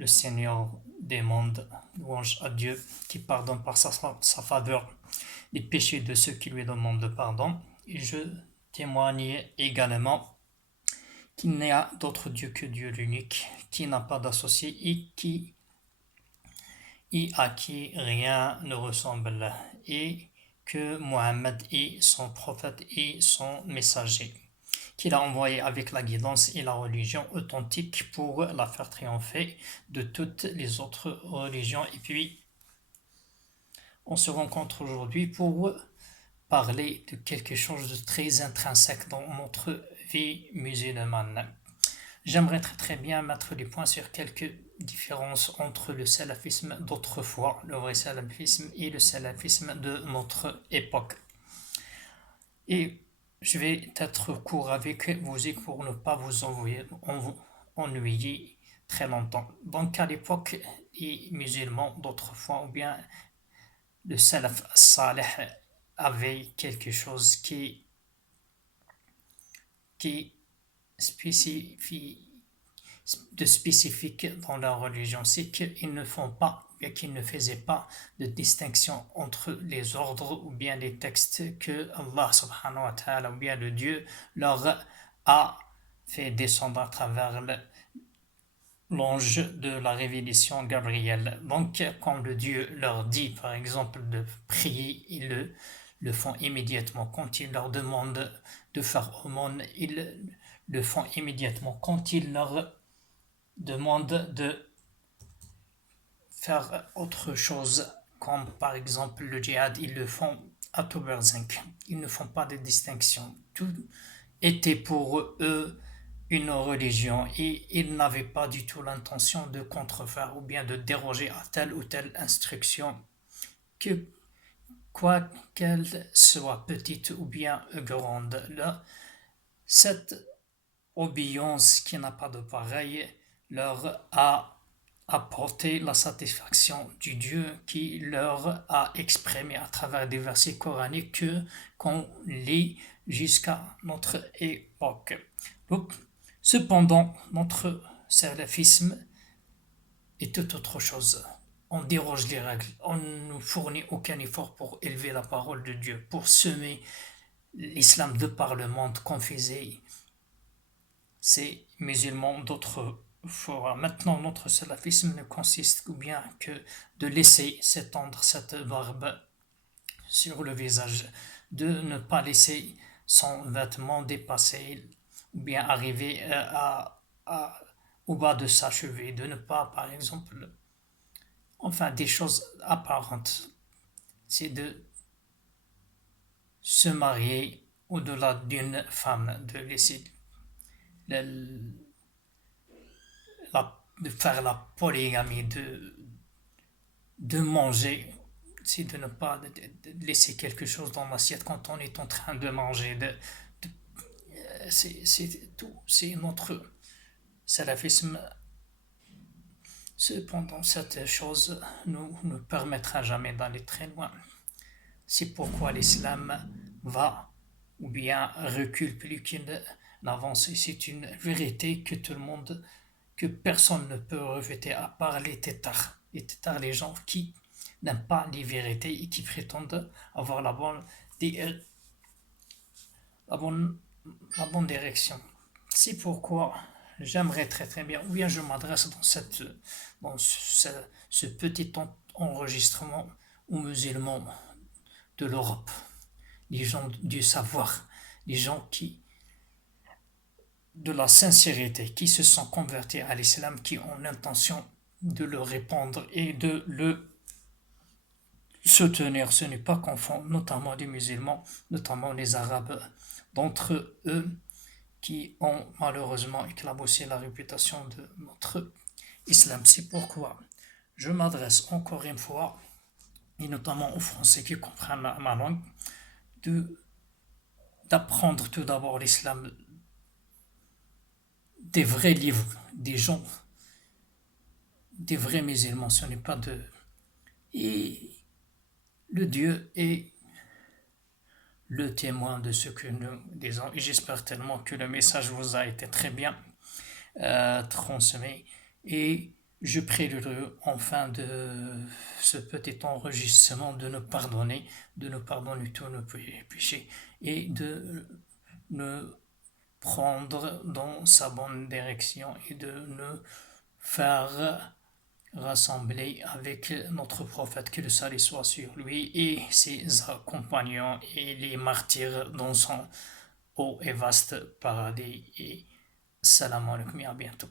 le Seigneur des mondes, louange à Dieu qui pardonne par sa faveur les péchés de ceux qui lui demandent pardon. Et je témoigne également qu'il n'y a d'autre Dieu que Dieu l'unique, qui n'a pas d'associé et à qui rien ne ressemble, et que Mohammed est son prophète et son messager, qu'il a envoyé avec la guidance et la religion authentique pour la faire triompher de toutes les autres religions. Et puis, on se rencontre aujourd'hui pour parler de quelque chose de très intrinsèque dans notre vie musulmane. J'aimerais très très bien mettre les points sur quelques différences entre le salafisme d'autrefois, le vrai salafisme, et le salafisme de notre époque. Et je vais être court avec vous pour ne pas vous ennuyer très longtemps. Donc à l'époque, les musulmans d'autrefois, ou bien le salaf salih, avait quelque chose qui spécifie de spécifique dans leur religion, c'est qu'ils ne font pas, bien qu'ils ne faisaient pas de distinction entre les ordres ou bien les textes que Allah subhanahu wa ta'ala ou bien le Dieu leur a fait descendre à travers l'ange de la révélation Gabriel. Donc, quand le Dieu leur dit, par exemple, de prier, ils le font immédiatement. Quand il leur demande de faire aumône, ils le font immédiatement. Quand il leur demande de faire autre chose, comme par exemple le djihad, ils le font à tout berzinc. Ils ne font pas de distinction. Tout était pour eux une religion et ils n'avaient pas du tout l'intention de contrefaire ou bien de déroger à telle ou telle instruction, que quoi qu'elle soit petite ou bien grande. Là, cette obéissance qui n'a pas de pareil leur a apporté la satisfaction du Dieu qui leur a exprimé à travers des versets coraniques qu'on lit jusqu'à notre époque. Donc, cependant, notre salafisme est tout autre chose. On déroge les règles, on ne fournit aucun effort pour élever la parole de Dieu, pour semer l'islam de par le monde qu'on faisait ces musulmans d'autrefois. Maintenant, notre salafisme ne consiste bien que de laisser s'étendre cette barbe sur le visage, de ne pas laisser son vêtement dépasser ou bien arriver au bas de sa cheville, de ne pas, par exemple, enfin des choses apparentes. C'est de se marier au-delà d'une femme, de laisser le- de faire la polygamie, de manger, c'est de ne pas de laisser quelque chose dans l'assiette quand on est en train de manger. C'est tout, c'est notre salafisme. Cependant, cette chose nous ne permettra jamais d'aller très loin. C'est pourquoi l'islam va ou bien recule plus qu'il n'avance. C'est une vérité que tout le monde, que personne ne peut refuter à part les têtards. Les têtards, les gens qui n'aiment pas les vérités et qui prétendent avoir la bonne, la bonne direction. C'est pourquoi j'aimerais très très bien, ou bien je m'adresse dans ce petit enregistrement aux musulmans de l'Europe, les gens du savoir, les gens de la sincérité, qui se sont convertis à l'islam, qui ont l'intention de le répandre et de le soutenir. Ce n'est pas qu'on font, notamment les musulmans, notamment les arabes d'entre eux, qui ont malheureusement éclaboussé la réputation de notre islam. C'est pourquoi je m'adresse encore une fois, et notamment aux Français qui comprennent ma langue, de d'apprendre tout d'abord l'islam des vrais livres, des gens, des vrais musulmans. Ce n'est pas de. Et le Dieu est le témoin de ce que nous disons. Et j'espère tellement que le message vous a été très bien transmis. Et Je prie le en fin de ce petit enregistrement de nous pardonner tous nos péchés et de nous prendre dans sa bonne direction et de nous faire rassembler avec notre prophète, que le salut soit sur lui et ses compagnons et les martyrs dans son haut et vaste paradis. Et salam alaikum et à bientôt.